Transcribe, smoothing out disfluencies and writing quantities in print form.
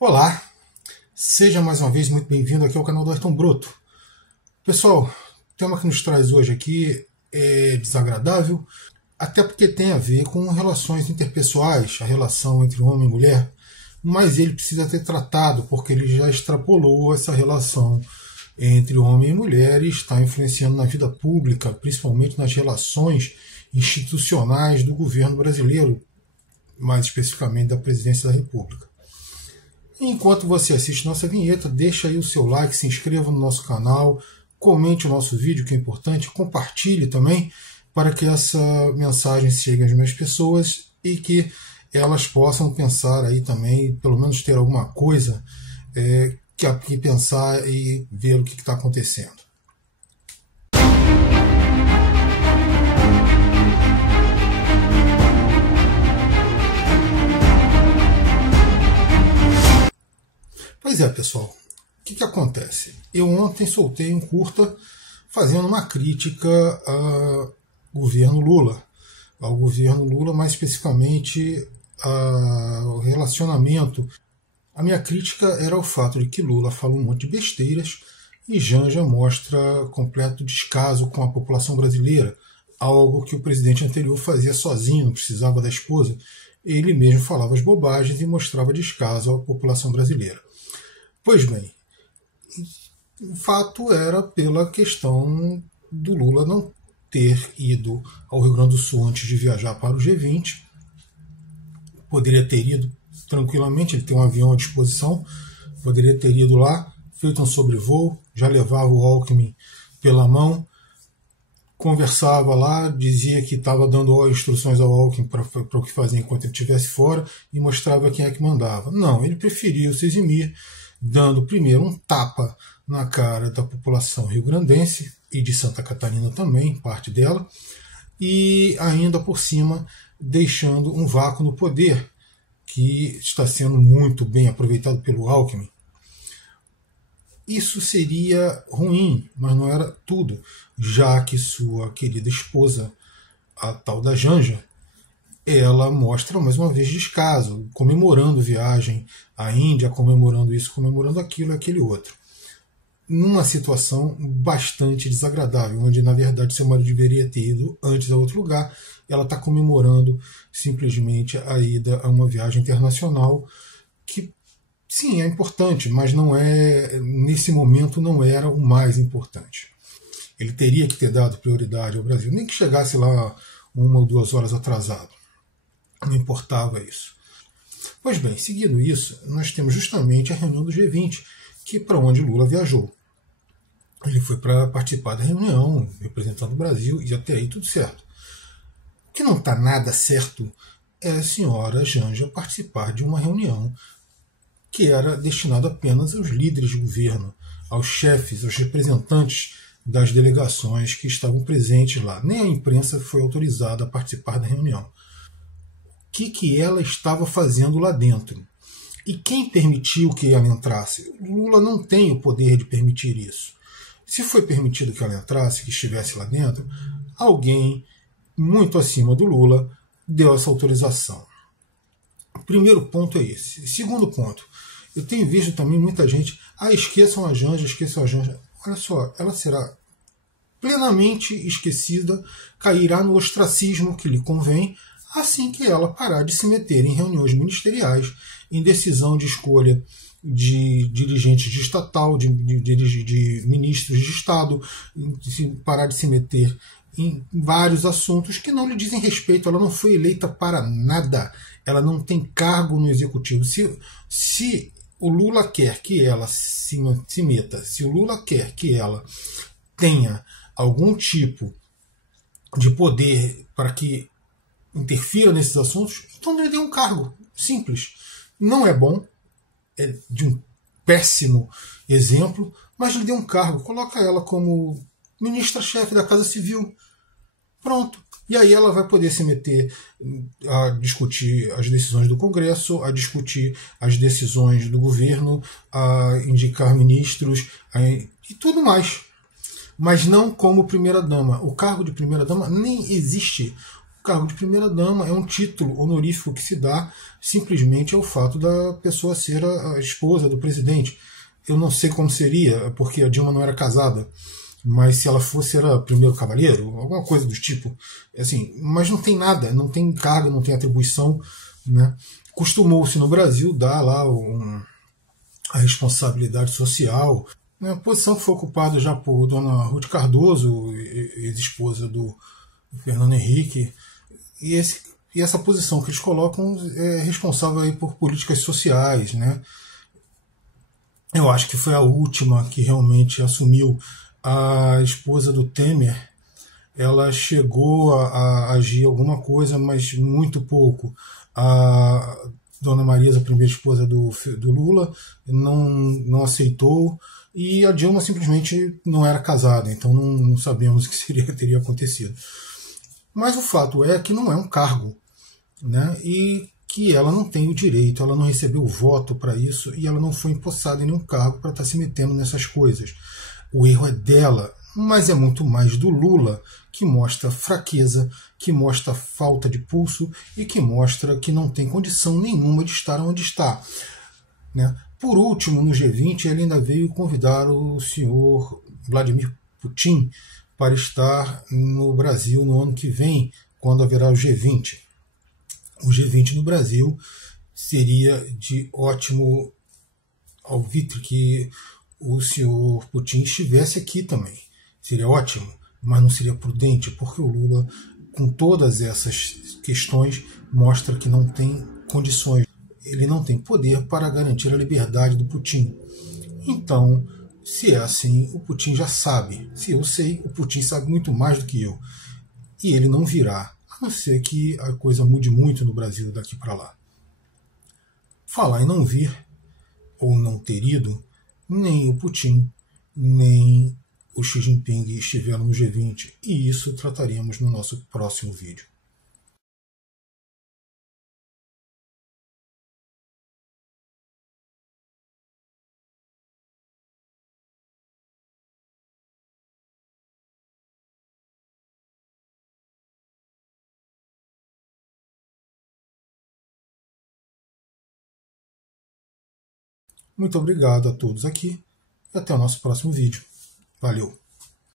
Olá, seja mais uma vez muito bem-vindo aqui ao canal do Ayrton Broto. Pessoal, o tema que nos traz hoje aqui é desagradável, até porque tem a ver com relações interpessoais, a relação entre homem e mulher, mas ele precisa ser tratado porque ele já extrapolou essa relação entre homem e mulher e está influenciando na vida pública, principalmente nas relações institucionais do governo brasileiro, mais especificamente da presidência da República. Enquanto você assiste nossa vinheta, deixa aí o seu like, se inscreva no nosso canal, comente o nosso vídeo, que é importante, compartilhe também, para que essa mensagem chegue às mais pessoas e que elas possam pensar aí também, pelo menos ter alguma coisa que pensar e ver o que está acontecendo. Pois é, pessoal, o que acontece? Eu ontem soltei um curta fazendo uma crítica ao governo Lula, mais especificamente ao relacionamento. A minha crítica era o fato de que Lula fala um monte de besteiras e Janja mostra completo descaso com a população brasileira, algo que o presidente anterior fazia sozinho, não precisava da esposa. Ele mesmo falava as bobagens e mostrava descaso à população brasileira. Pois bem, o fato era pela questão do Lula não ter ido ao Rio Grande do Sul antes de viajar para o G20. Poderia ter ido tranquilamente, ele tem um avião à disposição, poderia ter ido lá, feito um sobrevoo, já levava o Alckmin pela mão, conversava lá, dizia que estava dando instruções ao Alckmin para o que fazer enquanto ele estivesse fora e mostrava quem é que mandava. Não, ele preferiu se eximir, dando primeiro um tapa na cara da população rio-grandense e de Santa Catarina também, parte dela, e ainda por cima deixando um vácuo no poder, que está sendo muito bem aproveitado pelo Alckmin. Isso seria ruim, mas não era tudo, já que sua querida esposa, a tal da Janja, ela mostra mais uma vez descaso, comemorando viagem à Índia, comemorando isso, comemorando aquilo, aquele outro. Numa situação bastante desagradável, onde na verdade seu marido deveria ter ido antes a outro lugar, ela está comemorando simplesmente a ida a uma viagem internacional que, sim, é importante, mas não é, nesse momento não era o mais importante. Ele teria que ter dado prioridade ao Brasil, nem que chegasse lá 1 ou 2 horas atrasado. Não importava isso. Pois bem, seguindo isso, nós temos justamente a reunião do G20, que para onde Lula viajou. Ele foi para participar da reunião, representando o Brasil, e até aí tudo certo. O que não está nada certo é a senhora Janja participar de uma reunião que era destinada apenas aos líderes de governo, aos chefes, aos representantes das delegações que estavam presentes lá. Nem a imprensa foi autorizada a participar da reunião. O que ela estava fazendo lá dentro? E quem permitiu que ela entrasse? Lula não tem o poder de permitir isso. Se foi permitido que ela entrasse, que estivesse lá dentro, alguém muito acima do Lula deu essa autorização. O primeiro ponto é esse. Segundo ponto, eu tenho visto também muita gente, esqueçam a Janja, esqueçam a Janja. Olha só, ela será plenamente esquecida, cairá no ostracismo que lhe convém, assim que ela parar de se meter em reuniões ministeriais, em decisão de escolha de dirigentes de estatal, de ministros de Estado, parar de se meter em vários assuntos que não lhe dizem respeito. Ela não foi eleita para nada, ela não tem cargo no executivo. Se o Lula quer que ela se meta, se o Lula quer que ela tenha algum tipo de poder para que interfira nesses assuntos, então ele dê um cargo simples. Não é bom, é de um péssimo exemplo, mas lhe dê um cargo, coloca ela como ministra-chefe da Casa Civil. Pronto. E aí ela vai poder se meter a discutir as decisões do Congresso, a discutir as decisões do governo, a indicar ministros e tudo mais. Mas não como primeira-dama. O cargo de primeira-dama nem existe. O cargo de primeira-dama é um título honorífico que se dá simplesmente ao fato da pessoa ser a esposa do presidente. Eu não sei como seria, porque a Dilma não era casada, mas se ela fosse, era primeiro cavalheiro, alguma coisa do tipo. Assim, mas não tem nada, não tem cargo, não tem atribuição. Né? Costumou-se no Brasil dar lá a responsabilidade social. Né? A posição que foi ocupada já por dona Ruth Cardoso, ex-esposa do Fernando Henrique, e essa posição que eles colocam é responsável aí por políticas sociais. Né? Eu acho que foi a última que realmente assumiu. A esposa do Temer, ela chegou a agir alguma coisa, mas muito pouco. A Dona Marisa, a primeira esposa do Lula, não aceitou, e a Dilma simplesmente não era casada, então não sabemos o que teria acontecido. Mas o fato é que não é um cargo, né? E que ela não tem o direito, ela não recebeu voto para isso, e ela não foi empossada em nenhum cargo para estar se metendo nessas coisas. O erro é dela, mas é muito mais do Lula, que mostra fraqueza, que mostra falta de pulso e que mostra que não tem condição nenhuma de estar onde está. Né? Por último, no G20, ele ainda veio convidar o senhor Vladimir Putin para estar no Brasil no ano que vem, quando haverá o G20. O G20 no Brasil seria de ótimo alvitre que o senhor Putin estivesse aqui também. Seria ótimo, mas não seria prudente, porque o Lula, com todas essas questões, mostra que não tem condições. Ele não tem poder para garantir a liberdade do Putin. Então, se é assim, o Putin já sabe. Se eu sei, o Putin sabe muito mais do que eu. E ele não virá, a não ser que a coisa mude muito no Brasil daqui para lá. Falar em não vir, ou não ter ido, nem o Putin, nem o Xi Jinping estiveram no G20, e isso trataremos no nosso próximo vídeo. Muito obrigado a todos aqui e até o nosso próximo vídeo. Valeu!